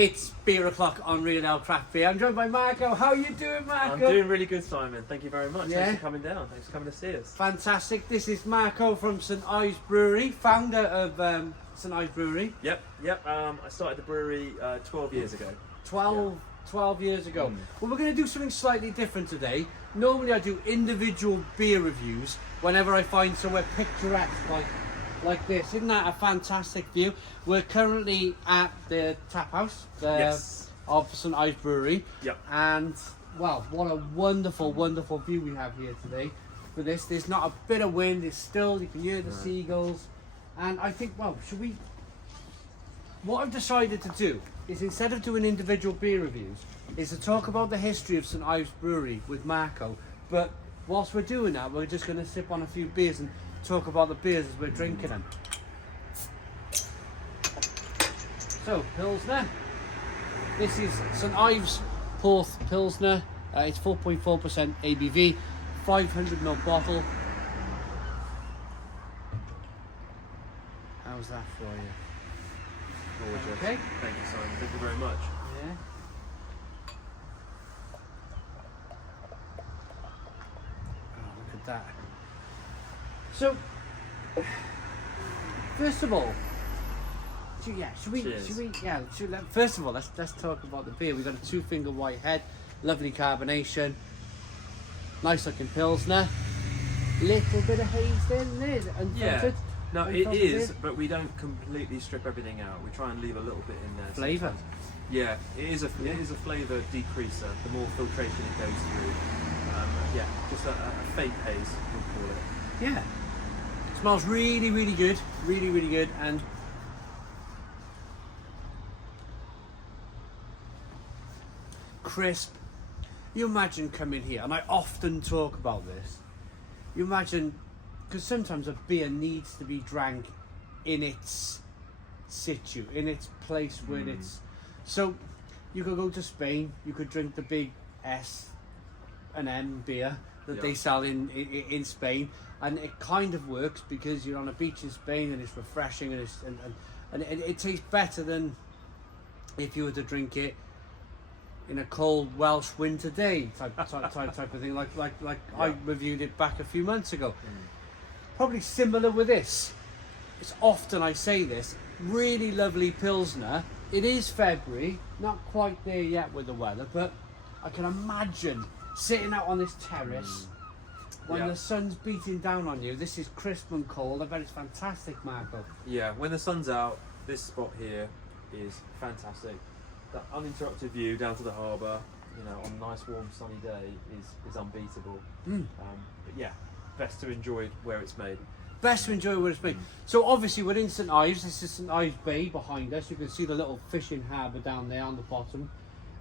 It's beer o'clock on Real Ale Craft Beer. I'm joined by Marco. How are you doing, Marco? I'm doing really good, Simon. Thank you very much. Yeah. Thanks for coming down. Thanks for coming to see us. Fantastic. This is Marco from St Ives Brewery, founder of St Ives Brewery. Yep. I started the brewery 12 years ago. 12 years ago. Well, we're going to do something slightly different today. Normally I do individual beer reviews whenever I find somewhere picturesque like this. Isn't that a fantastic view? We're currently at the tap house of St Ives Brewery. Yep. And, well, what a wonderful, wonderful view we have here today for this. There's not a bit of wind. It's still, you can hear the seagulls. And I think, well, what I've decided to do is, instead of doing individual beer reviews, is to talk about the history of St Ives Brewery with Marco. But whilst we're doing that, we're just going to sip on a few beers and talk about the beers as we're drinking them. So, Pilsner. This is St Ives Porth Pilsner. It's 4.4% ABV, 500ml bottle. How's that for you? Gorgeous. Okay. Thank you, Simon. Thank you very much. Yeah. Oh, look at that. So, first of all, first of all, let's talk about the beer. We've got a 2-finger white head, lovely carbonation, nice looking Pilsner, little bit of haze in there, unfiltered. No, it is, but we don't completely strip everything out. We try and leave a little bit in there. Flavour. Sometimes. Yeah, it is a flavour decreaser. The more filtration it goes through, just a fake haze, we'll call it. Yeah. Smells really, really good. Really, really good. And crisp. You imagine coming here, and I often talk about this. You imagine, because sometimes a beer needs to be drank in its situ, in its place where it's. So you could go to Spain, you could drink the big S&M beer that they sell in Spain, and it kind of works because you're on a beach in Spain and it's refreshing and it tastes better than if you were to drink it in a cold Welsh winter day type of thing, like I reviewed it back a few months ago. Probably similar with this. It's often I say this, really lovely Pilsner. It is February, not quite there yet with the weather, but I can imagine sitting out on this terrace when the sun's beating down on you. This is crisp and cold. I bet it's fantastic, Marco. Yeah, when the sun's out, this spot here is fantastic. That uninterrupted view down to the harbour, on a nice warm sunny day is unbeatable. But yeah, best to enjoy where it's made. Best to enjoy where it's made. So obviously we're in St Ives. This is St Ives Bay behind us. You can see the little fishing harbour down there on the bottom.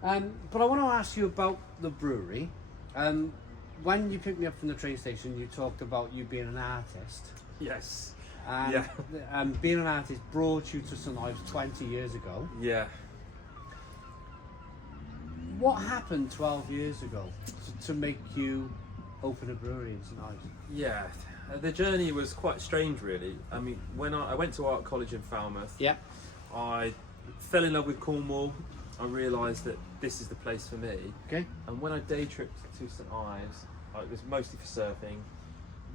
But I want to ask you about the brewery. When you picked me up from the train station, you talked about you being an artist. Yes. Being an artist brought you to St Ives 20 years ago. Yeah. What happened 12 years ago to make you open a brewery in St Ives? Yeah, the journey was quite strange, really. I mean, when I went to art college in Falmouth, I fell in love with Cornwall. I realised that this is the place for me. Okay. And when I day tripped to St Ives, it was mostly for surfing.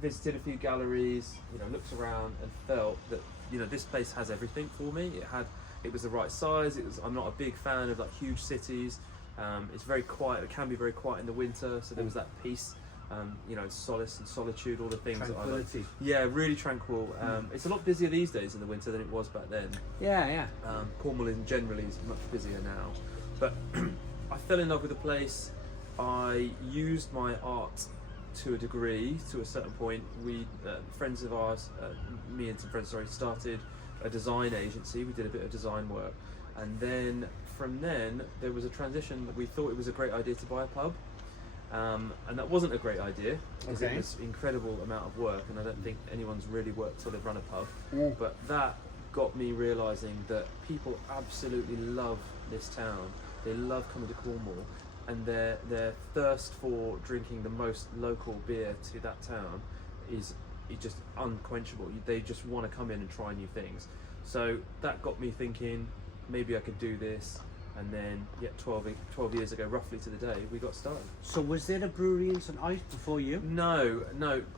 Visited a few galleries, looked around and felt that this place has everything for me. It was the right size. I'm not a big fan of huge cities. It's very quiet. It can be very quiet in the winter. So there was that peace. Solace and solitude, all the things that I like. Yeah, really tranquil. It's a lot busier these days in the winter than it was back then. Yeah. Cornwall generally is much busier now. But I fell in love with the place. I used my art to a degree, to a certain point. We, friends of ours, me and some friends, started a design agency. We did a bit of design work. And then from then, there was a transition that we thought it was a great idea to buy a pub. And that wasn't a great idea because it was an incredible amount of work, and I don't think anyone's really worked till they've run a pub. But that got me realising that people absolutely love this town. They love coming to Cornwall, and their thirst for drinking the most local beer to that town is just unquenchable. They just want to come in and try new things. So that got me thinking, maybe I could do this. and then 12 years ago, roughly to the day, we got started. So was there a brewery in St Ives before you? No.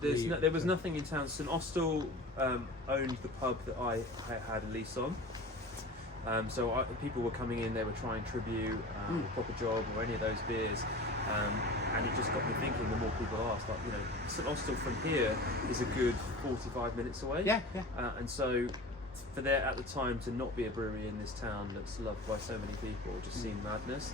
There was nothing in town. St Austell owned the pub that I had a lease on. So people were coming in, they were trying Tribute, Proper Job, or any of those beers. And it just got me thinking, the more people asked, like, St Austell from here is a good 45 minutes away. Yeah. And so for there at the time to not be a brewery in this town that's loved by so many people just seemed madness.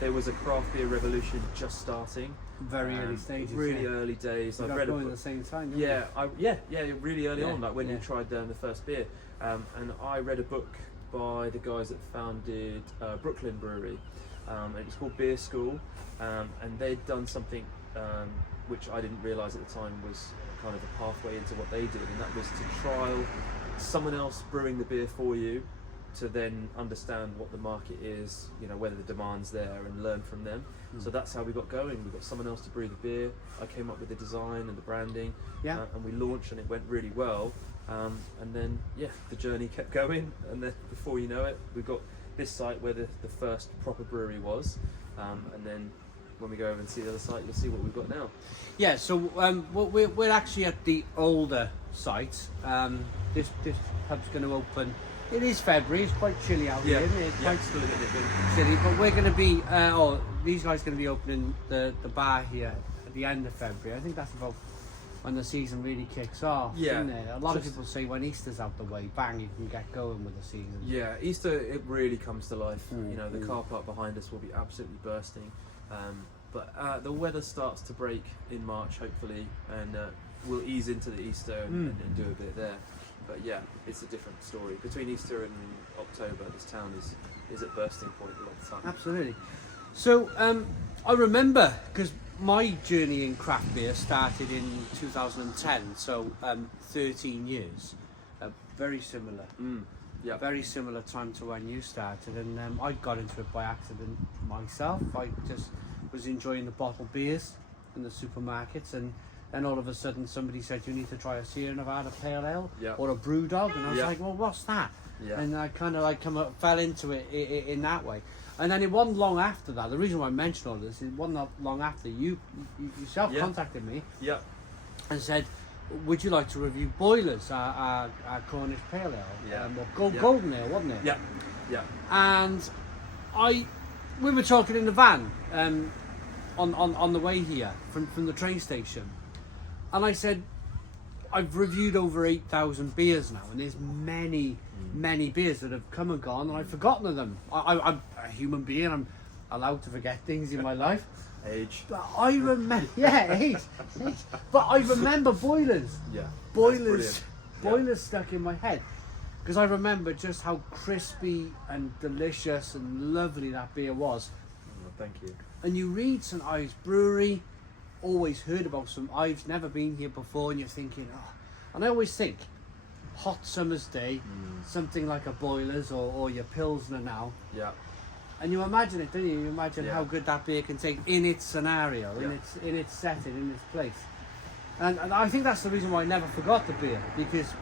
There was a craft beer revolution just starting. Very early stages. Really early days. I read going at the same time. Really early on, like when you Yeah. tried the first beer. And I read a book by the guys that founded Brooklyn Brewery. It was called Beer School, and they'd done something which I didn't realise at the time was kind of a pathway into what they did, and that was to trial someone else brewing the beer for you, to then understand what the market is, whether the demand's there, and learn from them. So that's how we got going. We got someone else to brew the beer. I came up with the design and the branding, and we launched, and it went really well. And then the journey kept going, and then before you know it, we got this site where the first proper brewery was, and then when we go over and see the other site, you'll see what we've got now. Yeah, so we're actually at the older site. This pub's going to open. It is February. It's quite chilly out here, isn't it? It's quite still a bit chilly, but we're going to be. These guys are going to be opening the bar here at the end of February. I think that's about when the season really kicks off. Yeah, isn't it? A lot of people say when Easter's out the way, bang, you can get going with the season. Yeah, Easter, it really comes to life. The car park behind us will be absolutely bursting. But the weather starts to break in March, hopefully, and we'll ease into the Easter and do a bit there. But yeah, it's a different story. Between Easter and October, this town is at bursting point a lot of the time. Absolutely. So I remember, because my journey in craft beer started in 2010, so 13 years. Very similar. Yeah. Very similar time to when you started, and I got into it by accident myself. I just was enjoying the bottled beers in the supermarkets, and then all of a sudden somebody said, you need to try a Sierra Nevada Pale Ale or a Brew Dog, and I was like, well, what's that? Yeah. And I kind of fell into it in that way. And then it wasn't long after that. The reason why I mentioned all this is it wasn't long after you yourself contacted me and said, would you like to review Boilers, our Cornish Pale Ale? Golden Ale, wasn't it? Yeah. And we were talking in the van on the way here from the train station, and I said, I've reviewed over 8,000 beers now, and there's many beers that have come and gone, and I've forgotten of them. I'm a human being. I'm allowed to forget things in my life. Age. But I remember, age. But I remember Boilers. Yeah. Boilers stuck in my head, because I remember just how crispy and delicious and lovely that beer was. Oh, thank you. And you read St Ives Brewery, always heard about St Ives, never been here before, and you're thinking, and I always think, hot summer's day, something like a Boilers or your Pilsner now. Yeah. And you imagine it, don't you? You imagine how good that beer can taste in its scenario, in its setting, in its place. And I think that's the reason why I never forgot the beer, because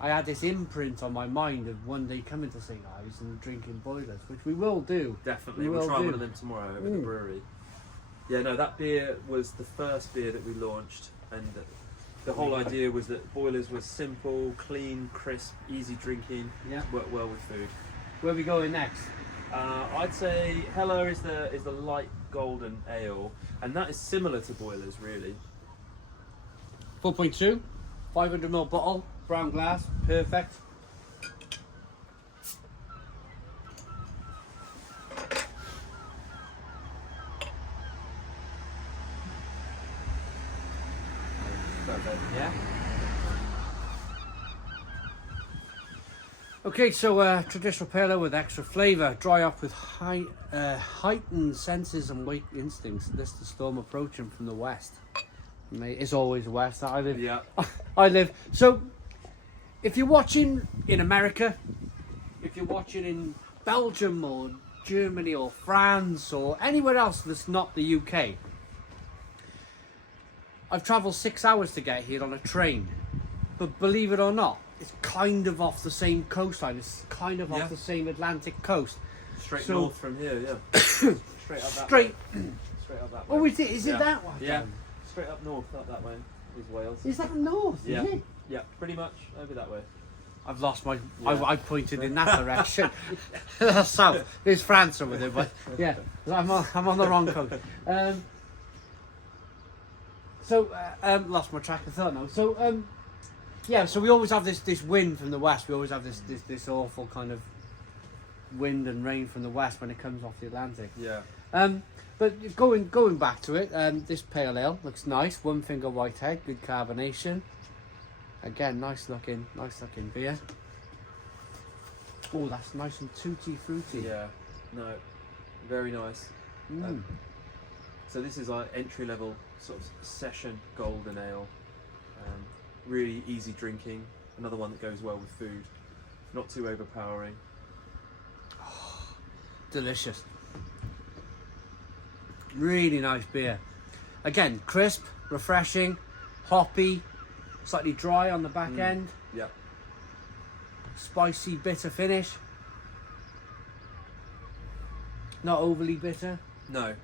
I had this imprint on my mind of one day coming to St Ives and drinking Boilers, which we will do. Definitely, we'll try one of them tomorrow over the brewery. Yeah, no, that beer was the first beer that we launched, and the whole idea was that Boilers was simple, clean, crisp, easy drinking, work well with food. Where are we going next? I'd say Hella is the light golden ale, and that is similar to Boilers, really. 4.2, 500ml bottle, brown glass, perfect. Yeah. Okay, so traditional pale ale with extra flavour, dry up with heightened senses and weight instincts. This is the storm approaching from the west. Mate, it's always the west that I live. Yeah. I live. So, if you're watching in America, if you're watching in Belgium or Germany or France or anywhere else that's not the UK, I've travelled 6 hours to get here on a train. But believe it or not, it's kind of off the same coastline. It's kind of Yeah. off the same Atlantic coast. Straight So- north from here, yeah. Straight up that Straight. way. Straight up that way. Oh, is it? Is Yeah. it that one? Yeah. Straight up north, up that way is Wales. Is that north? Yeah. Is it? Yeah, pretty much over that way. I've lost my. Yeah. I pointed in that direction. That's south. There's France over there, but yeah, I'm on the wrong coast. Lost my track of thought now. So yeah, so we always have this wind from the west. We always have this awful kind of wind and rain from the west when it comes off the Atlantic. Yeah. But going back to it, this pale ale looks nice. One finger whitehead, good carbonation. Again, nice looking beer. Oh, that's nice and tutti fruity. Yeah. No. Very nice. Mm. So this is our entry level sort of session golden ale. Really easy drinking. Another one that goes well with food. Not too overpowering. Delicious. Really nice beer. Again, crisp, refreshing, hoppy, slightly dry on the back end. Yeah. Spicy, bitter finish. Not overly bitter. No.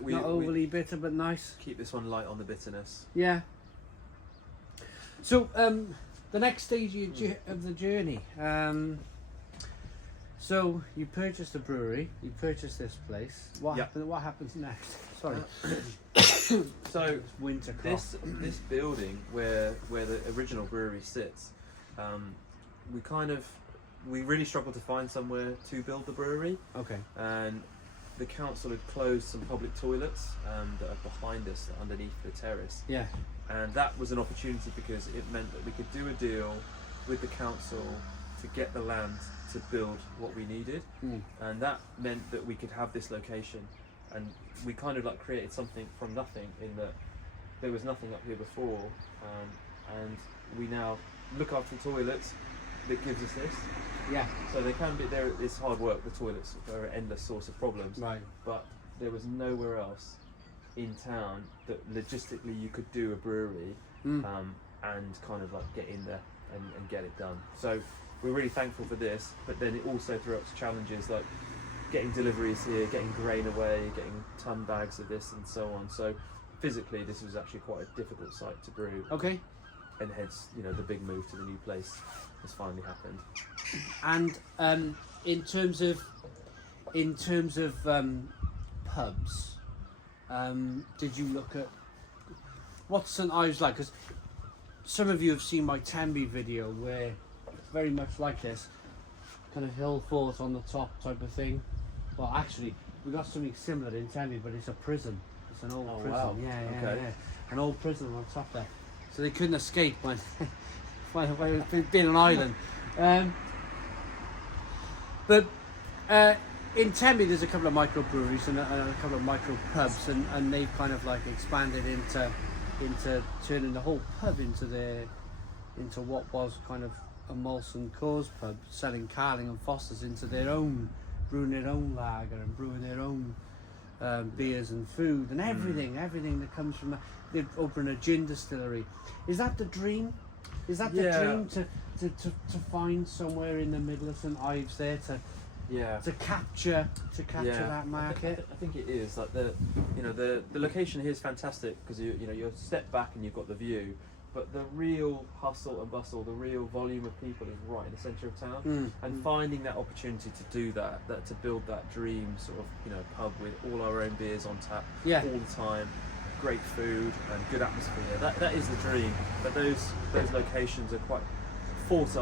We Not overly bitter, but nice. keep this one light on the bitterness. Yeah. So, the next stage of the journey. So you purchased a brewery. You purchased this place. What Yeah. happened? What happens next? Sorry. So Winter crop. this building where the original brewery sits, we really struggled to find somewhere to build the brewery, Okay. and the council had closed some public toilets that are behind us underneath the terrace, Yeah. and that was an opportunity because it meant that we could do a deal with the council to get the land to build what we needed, and that meant that we could have this location, and we kind of like created something from nothing in that there was nothing up here before, and we now look after the toilets that gives us this. Yeah. So they can be there. It's hard work. The toilets are an endless source of problems. Right. But there was nowhere else in town that logistically you could do a brewery and kind of like get in there and get it done. So we're really thankful for this. But then it also threw up challenges like getting deliveries here, getting grain away, getting ton bags of this and so on. So physically, this was actually quite a difficult site to brew. Okay. And hence, the big move to the new place has finally happened. And in terms of pubs, did you look at what's St Ives like? Because some of you have seen my Tenby video where it's very much like this, kind of hill fort on the top type of thing. Well, actually, we got something similar in Tenby, but it's a prison. It's an old prison. Wow. Yeah, Okay. yeah. An old prison on top there. So they couldn't escape when it was being an island. But in Tenby there's a couple of microbreweries and a couple of micro pubs, and they've kind of like expanded into turning the whole pub into what was kind of a Molson Coors pub, selling Carling and Foster's into their own, brewing their own lager and brewing their own beers and food and everything that comes from that. They've opened a gin distillery. Is that the dream? Is that the dream to find somewhere in the middle of St Ives there to capture that market? I think it is like the location here is fantastic because you step back and you've got the view, but the real hustle and bustle, the real volume of people is right in the centre of town, and finding that opportunity to do that to build that dream sort of pub with all our own beers on tap all the time, great food and good atmosphere. That is the dream. But those locations are quite fought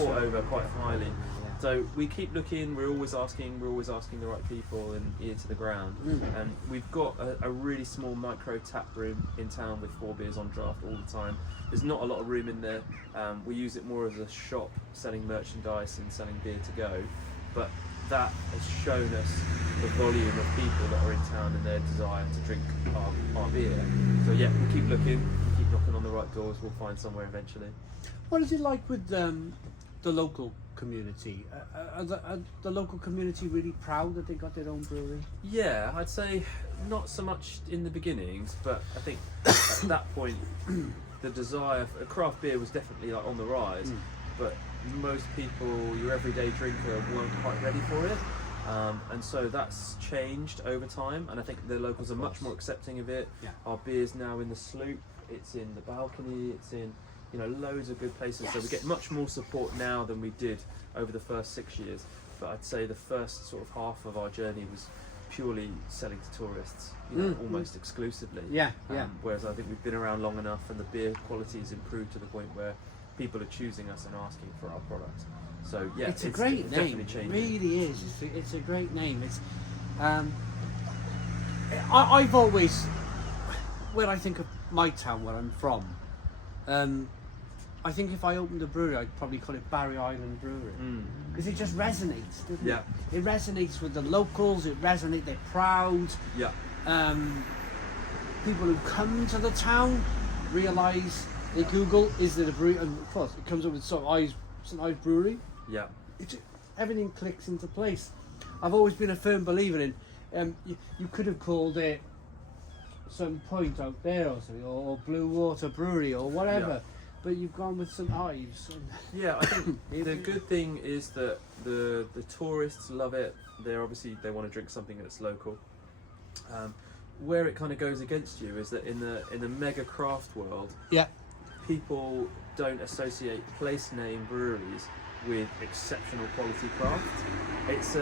over quite highly. So we keep looking. We're always asking the right people and ear to the ground. And we've got a really small micro tap room in town with 4 beers on draft all the time. There's not a lot of room in there. We use it more as a shop, selling merchandise and selling beer to go. But that has shown us the volume of people that are in town and their desire to drink our beer. So yeah, we'll keep looking, keep knocking on the right doors. We'll find somewhere eventually. What is it like with the local community? Are the local community really proud that they got their own brewery? Yeah, I'd say not so much in the beginnings, but I think at that point the desire for craft beer was definitely like on the rise, but most people, your everyday drinker, weren't quite ready for it. And so that's changed over time, and I think the locals are much more accepting of it. Yeah. Our beer's now in the Sloop, it's in the Balcony, it's in, you know, loads of good places. So we get much more support now than we did over the first 6 years. But I'd say the first sort of half of our journey was purely selling to tourists, you know, almost exclusively. Whereas I think we've been around long enough, and the beer quality has improved to the point where people are choosing us and asking for our product. So yeah, it's a great name. It changing. really is. It's a great name. It's I've always, when I think of my town where I'm from, I think if I opened a brewery, I'd probably call it Barry Island Brewery, because it just resonates, doesn't it? It resonates with the locals. It resonates. They're proud. People who come to the town realise, they Google, is there a brewery, and of course it comes up with St Ives Brewery. Everything clicks into place. I've always been a firm believer in, you could have called it some point out there or something, or Blue Water Brewery or whatever, but you've gone with St Ives. I think the good thing is that the tourists love it. They want to drink something that's local. Where it kind of goes against you is that in the mega craft world, people don't associate place name breweries with exceptional quality craft. It's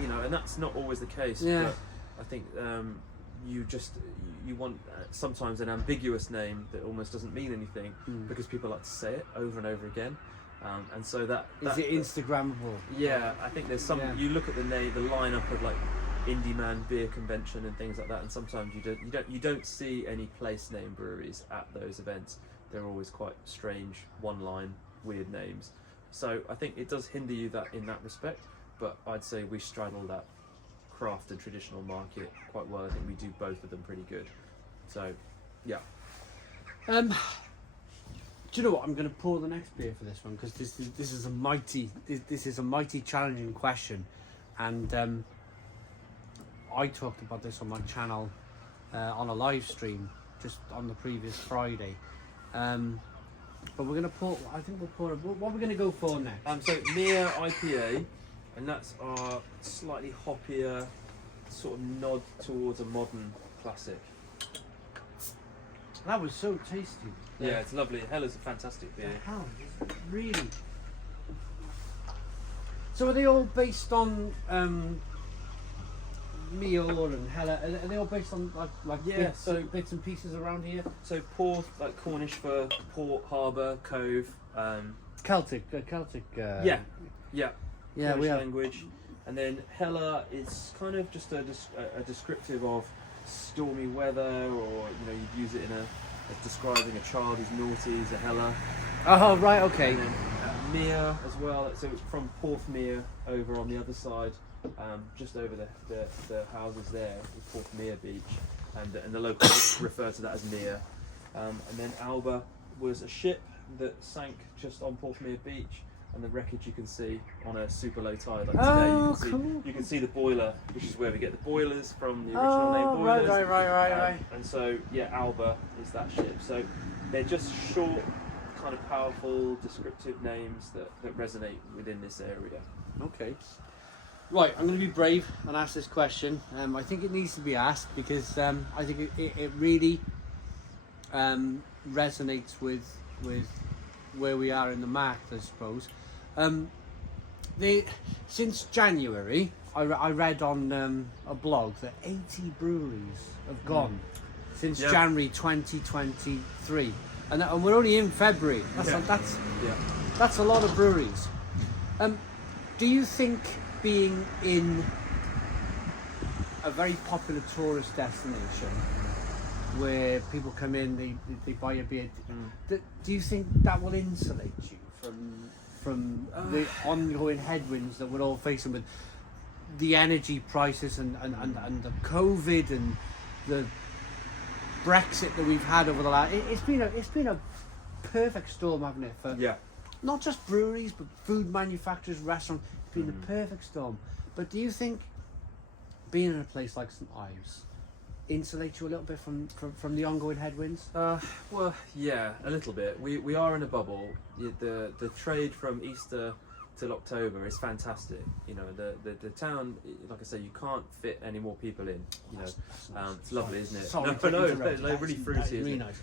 you know, and that's not always the case. But I think you want sometimes an ambiguous name that almost doesn't mean anything, because people like to say it over and over again, and so that is it Instagrammable? I think there's some. You look at the lineup of like Indie Man Beer Convention and things like that, and sometimes you don't see any place name breweries at those events. They're always quite strange, one-line, weird names. So I think it does hinder you in that respect, but I'd say we straddle that craft and traditional market quite well. I think we do both of them pretty good. So, yeah. Do you know what? I'm going to pour the next beer for this one, because this is a mighty challenging question, and I talked about this on my channel on a live stream just on the previous Friday. But we're going to pour. I think we'll pour. What we're going to go for next? So Meer IPA, and that's our slightly hoppier sort of nod towards a modern classic. That was so tasty. Yeah, it's lovely. Hella's a fantastic beer. Hell, really. So are they all based on Meor and Hella? Are they all based on like bits and pieces around here? So Porth, like Cornish for port, harbour, cove. Celtic. Cornish language, and then Hella is kind of just a descriptive of stormy weather, or you'd use it as describing a child who's naughty is a Hella. Oh right, okay. And then Meer as well. So from Porth Meer over on the other side. Just over the houses there is Porth Meer Beach, and the locals refer to that as Meer. And then Alba was a ship that sank just on Porth Meer Beach, and the wreckage you can see on a super low tide like today. You can see the boiler, which is where we get the boilers from, the original name boilers. Right. And so Alba is that ship. So they're just short, kind of powerful, descriptive names that resonate within this area. Okay. Right, I'm going to be brave and ask this question. I think it needs to be asked because I think it really resonates with where we are in the market, I suppose. Since January, I read on a blog that 80 breweries have gone since January 2023, and we're only in February. That's a lot of breweries. Do you think, being in a very popular tourist destination where people come in, they buy a beer, do you think that will insulate you from the ongoing headwinds that we're all facing with the energy prices and the COVID and the Brexit that we've had over the last? It's been a perfect storm, hasn't it, for not just breweries but food manufacturers, restaurants. Been the perfect storm. But do you think being in a place like St Ives insulate you a little bit from the ongoing headwinds? Well, yeah, a little bit. We are in a bubble. The trade from Easter till October is fantastic. You know, the town, like I say, you can't fit any more people in. You know, it's lovely, isn't it? Sorry, No, they're really fruity, isn't really it? nice.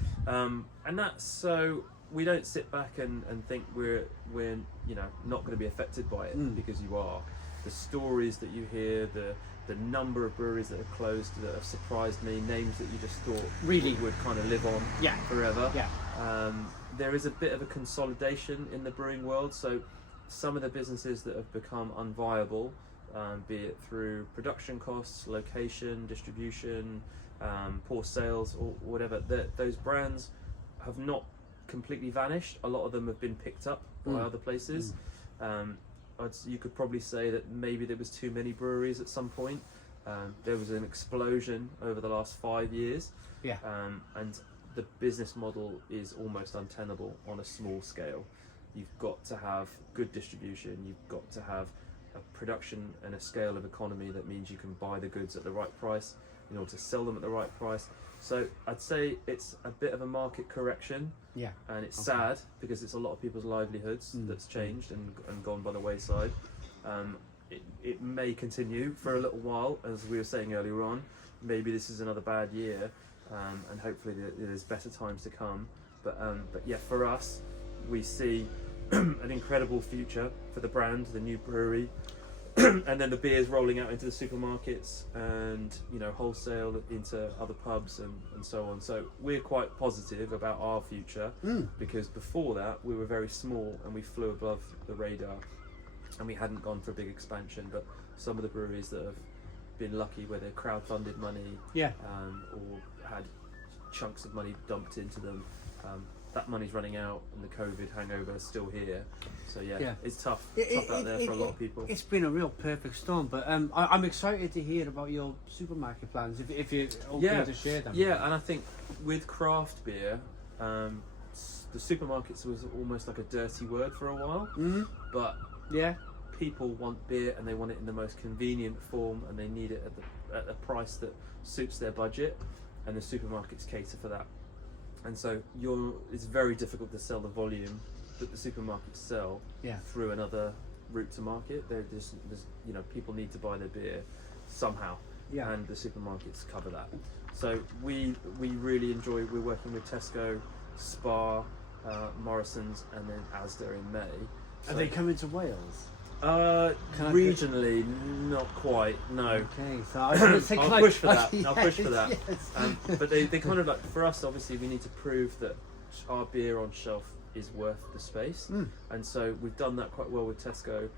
And that's so we don't sit back and think we're you know not going to be affected by it, because you are. The stories that you hear, the number of breweries that have closed that have surprised me, names that you just thought Really? would kind of live on forever. Yeah. There is a bit of a consolidation in the brewing world, so some of the businesses that have become unviable, be it through production costs, location, distribution, poor sales or whatever, those brands have not completely vanished. A lot of them have been picked up by other places. You could probably say that maybe there was too many breweries at some point. There was an explosion over the last 5 years, and the business model is almost untenable on a small scale. You've got to have good distribution, you've got to have a production and a scale of economy that means you can buy the goods at the right price in order to sell them at the right price. So I'd say it's a bit of a market correction, and it's sad because it's a lot of people's livelihoods that's changed and gone by the wayside. It may continue for a little while, as we were saying earlier on. Maybe this is another bad year, and hopefully there's better times to come. But yeah, for us, we see an incredible future for the brand, the new brewery, and then the beers rolling out into the supermarkets and, you know, wholesale into other pubs and so on. So we're quite positive about our future, because before that we were very small and we flew above the radar and we hadn't gone for a big expansion. But some of the breweries that have been lucky where they've crowdfunded money, or had chunks of money dumped into them, that money's running out and the COVID hangover is still here. So it's tough out there for a lot of people. It's been a real perfect storm, but I'm excited to hear about your supermarket plans, if you're open to share them. Yeah, and I think with craft beer, the supermarkets was almost like a dirty word for a while, but people want beer and they want it in the most convenient form and they need it at a price that suits their budget, and the supermarkets cater for that. And so it's very difficult to sell the volume that the supermarkets sell through another route to market. There's you know, people need to buy their beer somehow, and the supermarkets cover that. So we really enjoy. We're working with Tesco, Spar, Morrison's, and then Asda in May. Are they coming to Wales? Regionally, not quite. No. Okay, so I was going to say, I'll push for that. I'll push for that. Yes. But they kind of like, for us, obviously, we need to prove that our beer on shelf is worth the space, and so we've done that quite well with Tesco.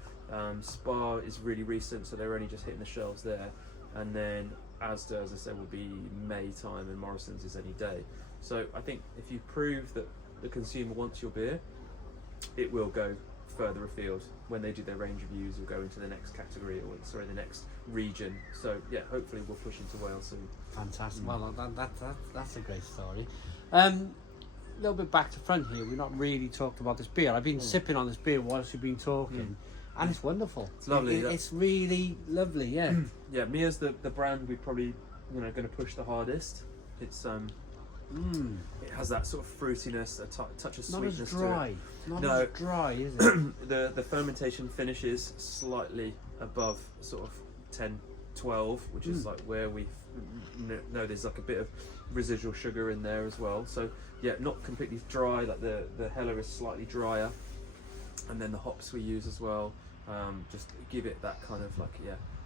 Spar is really recent, so they're only just hitting the shelves there, and then Asda, as I said, will be May time, and Morrison's is any day. So I think if you prove that the consumer wants your beer, it will go further afield. When they do their range reviews, will go into the next category, or the next region. So yeah, hopefully we'll push into Wales soon. Fantastic. Well, that's a great story. A little bit back to front here. We've not really talked about this beer. I've been sipping on this beer whilst you've been talking, and it's wonderful. It's lovely. It's really lovely. Yeah. Yeah, Meor's the brand we probably going to push the hardest. It's it has that sort of fruitiness, a touch of sweetness. Not as dry. To it. Not No. as dry, is it? The fermentation finishes slightly above sort of 10, 12, which is like where we know there's like a bit of residual sugar in there as well. So yeah, not completely dry. Like the heller is slightly drier, and then the hops we use as well just give it that kind of like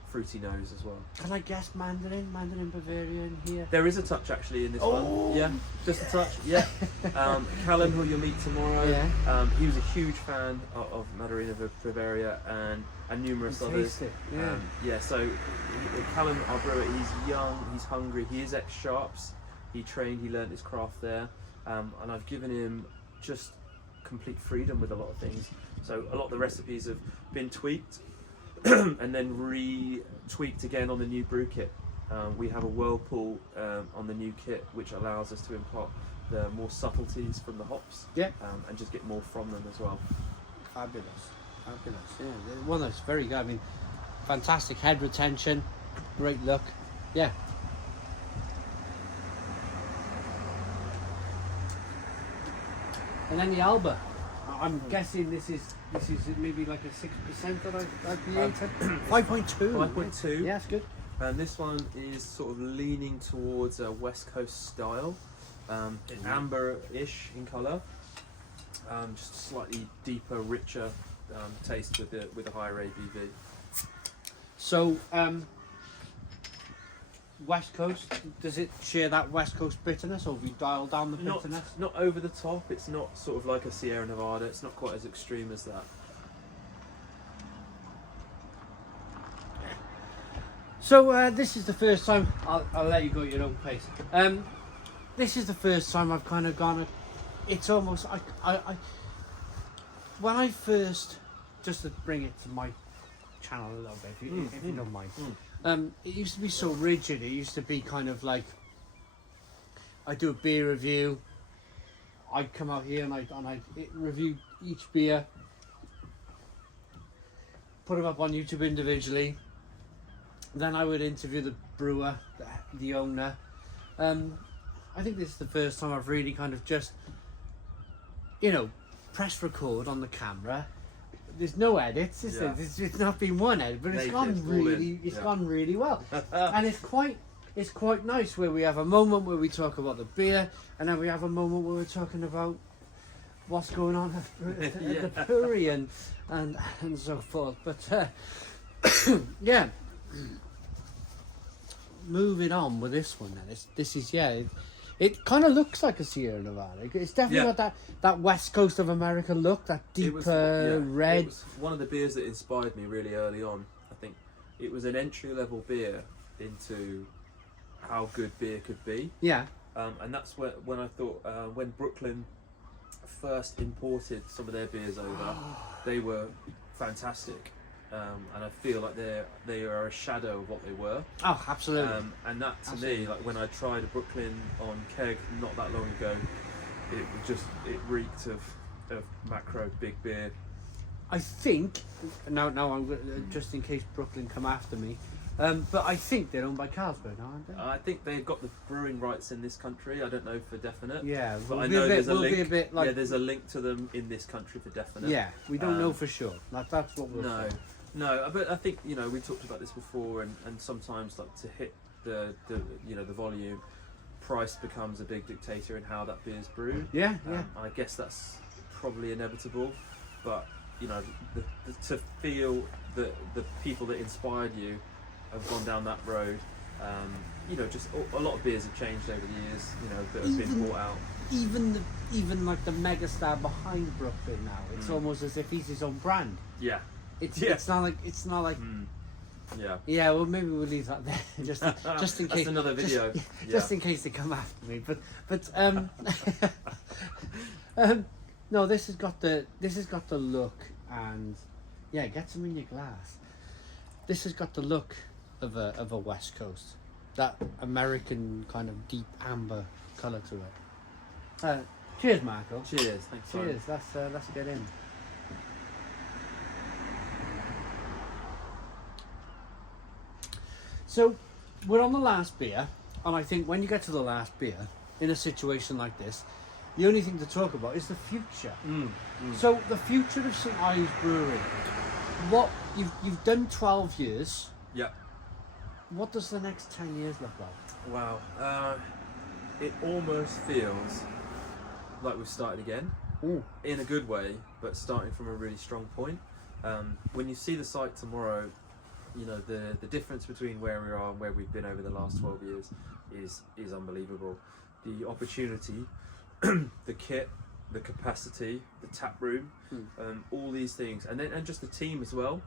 fruity nose as well. Can I guess Mandarin Bavarian here? There is a touch actually in this one. Yeah, just a touch. Yeah. Callum, who you'll meet tomorrow, he was a huge fan of Mandarin of Bavaria and numerous others. It. So Callum, our brewer, he's young, he's hungry, he is ex-Sharps. He trained, he learned his craft there, and I've given him just complete freedom with a lot of things. So a lot of the recipes have been tweaked and then re-tweaked again on the new brew kit. We have a whirlpool on the new kit which allows us to impart the more subtleties from the hops, and just get more from them as well. Fabulous. Yeah, well, that's very good. I mean, fantastic head retention, great look. Yeah. And then the Alba. I'm guessing this is maybe like a 6% that I'd be 5.2. 5.2. Yeah, that's good. And this one is sort of leaning towards a West Coast style, amber-ish in colour, just a slightly deeper, richer taste with a higher ABV. So, West Coast, does it share that West Coast bitterness, or have you dialed down the bitterness? Not over the top. It's not sort of like a Sierra Nevada. It's not quite as extreme as that. So this is the first time, I'll let you go at your own pace. This is the first time I've kind of gone, it's almost, when I first, just to bring it to my channel a little bit, if you don't mind. It used to be so rigid. It used to be kind of like, I do a beer review, I'd come out here and I'd review each beer, put them up on YouTube individually, then I would interview the brewer, the owner. I think this is the first time I've really kind of just, pressed record on the camera. There's no edits, is there? There's not been one edit, but it's gone really well. And it's quite nice where we have a moment where we talk about the beer, and then we have a moment where we're talking about what's going on at the brewery and so forth. But yeah, moving on with this one then. This is it kind of looks like a Sierra Nevada. It's definitely got that West Coast of America look, that deeper red. It was one of the beers that inspired me really early on. I think it was an entry-level beer into how good beer could be. Yeah. And that's when I thought, when Brooklyn first imported some of their beers over, they were fantastic. And I feel like they are a shadow of what they were. Oh, absolutely. And that to me, like when I tried a Brooklyn on keg not that long ago, it reeked of macro big beer. I think now I'm just in case Brooklyn come after me, but I think they're owned by Carlsberg now, aren't they? I think they've got the brewing rights in this country. I don't know for definite. Yeah, but I know there's a link. There's a link to them in this country for definite. Yeah, we don't know for sure. That's what we're saying. No, but I think we talked about this before, and sometimes like to hit the volume, price becomes a big dictator in how that beer is brewed. Yeah. I guess that's probably inevitable, but to feel that the people that inspired you have gone down that road. Just a lot of beers have changed over the years. That have been brought out. Even like the megastar behind Brooklyn now, it's almost as if he's his own brand. Yeah. It's not like. Yeah. Well, maybe we'll leave that there, just in case. That's another video. Just in case they come after me, but no, this has got the look, and get some in your glass. This has got the look of a West Coast, that American kind of deep amber colour to it. Cheers, Marco. Cheers. Thanks. Cheers. Let's get in. So, we're on the last beer, and I think when you get to the last beer, in a situation like this, the only thing to talk about is the future. So, the future of St Ives Brewery. What you've done 12 years. Yeah. What does the next 10 years look like? Wow. It almost feels like we've started again. Ooh. In a good way, but starting from a really strong point. When you see the site tomorrow, the difference between where we are and where we've been over the last 12 years is unbelievable. The opportunity, the kit, the capacity, the tap room, all these things, and just the team as well.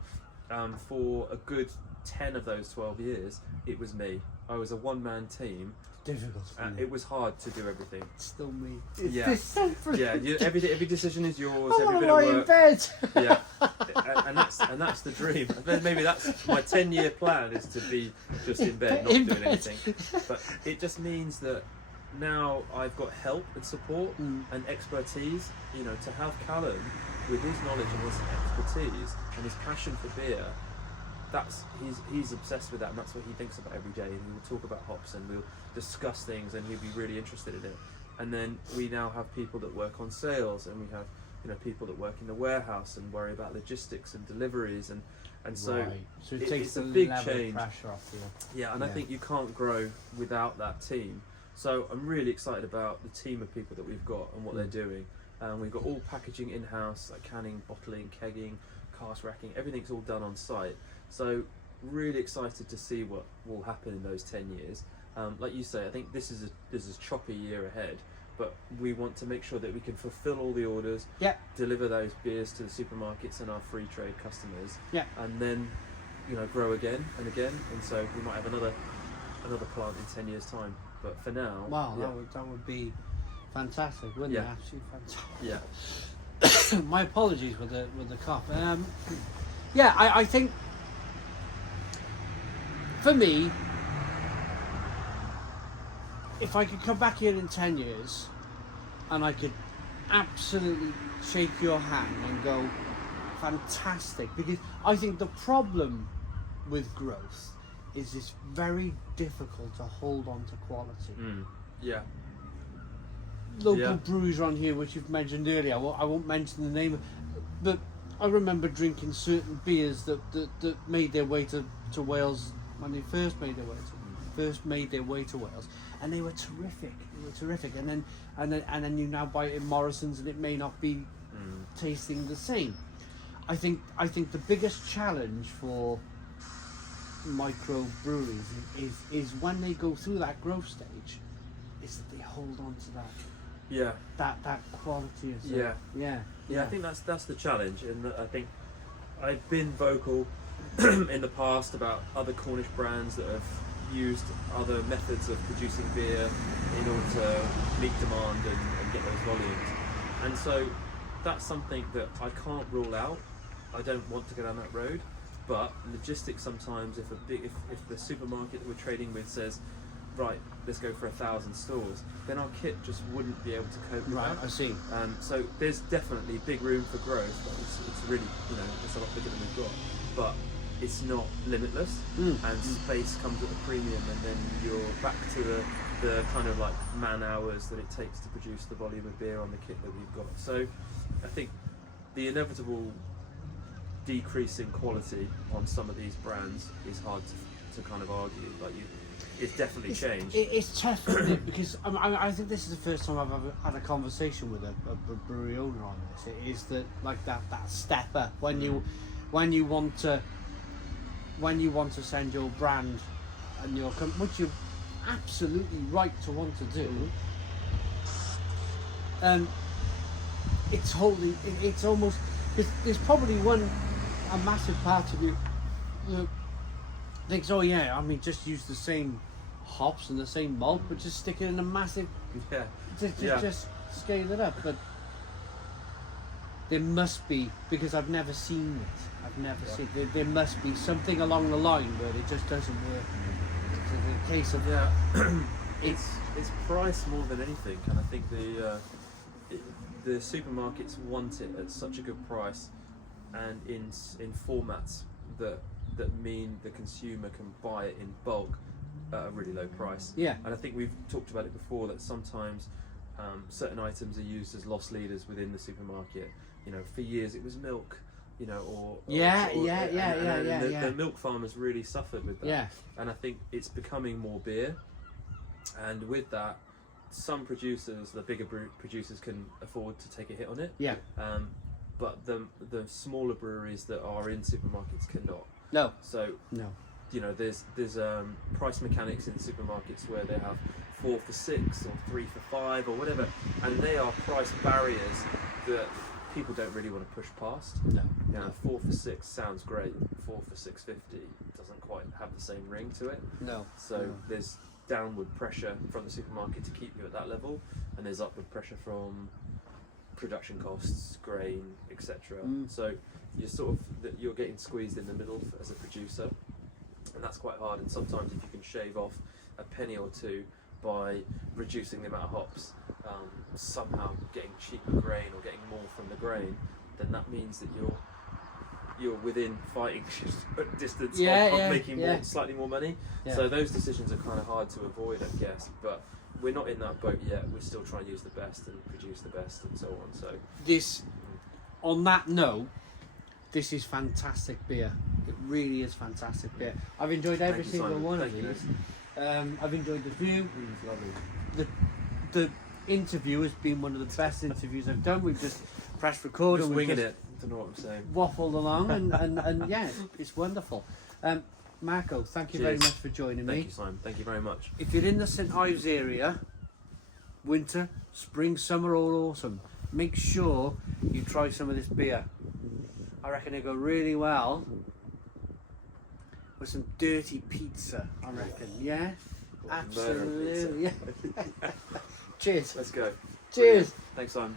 For a good 10 of those 12 years, it was me. I was a one-man team. Difficult. And it was hard to do everything. It's still me. Every decision is yours. I every bit lie of work. in bed. and that's the dream. Then maybe that's my 10-year plan, is to be just in bed, not doing anything. But it just means that now I've got help and support and expertise. To have Callum with his knowledge and his expertise and his passion for beer. He's obsessed with that, and that's what he thinks about every day. And we'll talk about hops, and we'll discuss things, and he'll be really interested in it. And then we now have people that work on sales, and we have people that work in the warehouse and worry about logistics and deliveries, and so Right. So it takes it's a the big level of change. pressure off you. Yeah, and I think you can't grow without that team. So I'm really excited about the team of people that we've got and what they're doing. We've got all packaging in-house, like canning, bottling, kegging, cask racking, everything's all done on site. So really excited to see what will happen in those 10 years. Like you say, I think this is a choppy year ahead, but we want to make sure that we can fulfill all the orders, deliver those beers to the supermarkets and our free trade customers, and then grow again and again. And so we might have another plant in 10 years time. But for now, wow, that would be fantastic, wouldn't it? Absolutely fantastic. Yeah. My apologies with the cough. I think for me, if I could come back here in 10 years and I could absolutely shake your hand and go, fantastic, because I think the problem with growth is it's very difficult to hold on to quality. Yeah. Local breweries around here, which you've mentioned earlier, I won't mention the name, but I remember drinking certain beers that made their way to Wales when they first made their way to Wales, and they were terrific. And then you now buy it in Morrison's, and it may not be tasting the same. I think the biggest challenge for micro breweries is when they go through that growth stage, is that they hold on to that quality of stuff. I think that's the challenge, and I think I've been vocal in the past about other Cornish brands that have used other methods of producing beer in order to meet demand and get those volumes, and so that's something that I can't rule out. I don't want to go down that road, but logistics sometimes, if the supermarket that we're trading with says, right, let's go for 1,000 stores, then our kit just wouldn't be able to cope with that. Right, I see. So there's definitely big room for growth. It's really, it's a lot bigger than we've got, but it's not limitless, and space comes at a premium, and then you're back to the kind of like man hours that it takes to produce the volume of beer on the kit that we've got. So I think the inevitable decrease in quality on some of these brands is hard to kind of argue. Like it's definitely changed. It's tough, isn't it? Because I think this is the first time I've ever had a conversation with a brewery owner on this. It is that like that stepper when you want to send your brand and your which you're absolutely right to want to do. It's almost there's probably a massive part of you that thinks, oh yeah, I mean, just use the same hops and the same malt, but just stick it in a massive, just scale it up. But there must be, because I've never seen it. There must be something along the line where it just doesn't work. It's a case of it's price more than anything, and I think the supermarkets want it at such a good price, and in formats that mean the consumer can buy it in bulk at a really low price. Yeah. And I think we've talked about it before, that sometimes certain items are used as loss leaders within the supermarket. For years it was milk, or the milk farmers really suffered with that. Yeah. And I think it's becoming more beer, and with that, some producers, the bigger producers, can afford to take a hit on it. Yeah. But the smaller breweries that are in supermarkets cannot. No. So no. There's price mechanics in supermarkets where they have 4 for 6 or 3 for 5 or whatever, and they are price barriers that people don't really want to push past. No. 4 for 6 sounds great. 4 for $6.50 doesn't quite have the same ring to it. No. So there's downward pressure from the supermarket to keep you at that level, and there's upward pressure from production costs, grain, etc. So you're getting squeezed in the middle as a producer, and that's quite hard. And sometimes if you can shave off a penny or two by reducing the amount of hops, somehow getting cheaper grain or getting more from the grain, then that means that you're within fighting distance of making slightly more money. Yeah. So those decisions are kind of hard to avoid, I guess. But we're not in that boat yet. We're still trying to use the best and produce the best and so on. So This, on that note, this is fantastic beer. It really is fantastic beer. I've enjoyed every Thank you, single Simon. one Thank of you, these. I've enjoyed the view. it's lovely. The interview has been one of the best interviews I've done. We've just pressed record Just and we've winging just it. I don't know what I'm saying. waffled along, and yeah, it's wonderful. Marco, thank you very Cheers. much for joining Thank me. you, Simon. Thank you very much. If you're in the St Ives area, winter, spring, summer or autumn, make sure you try some of this beer. I reckon it go really well with some dirty pizza, I reckon. Yeah? Murder pizza. Absolutely. Yeah. Cheers. Let's go. Cheers. Thanks, Simon.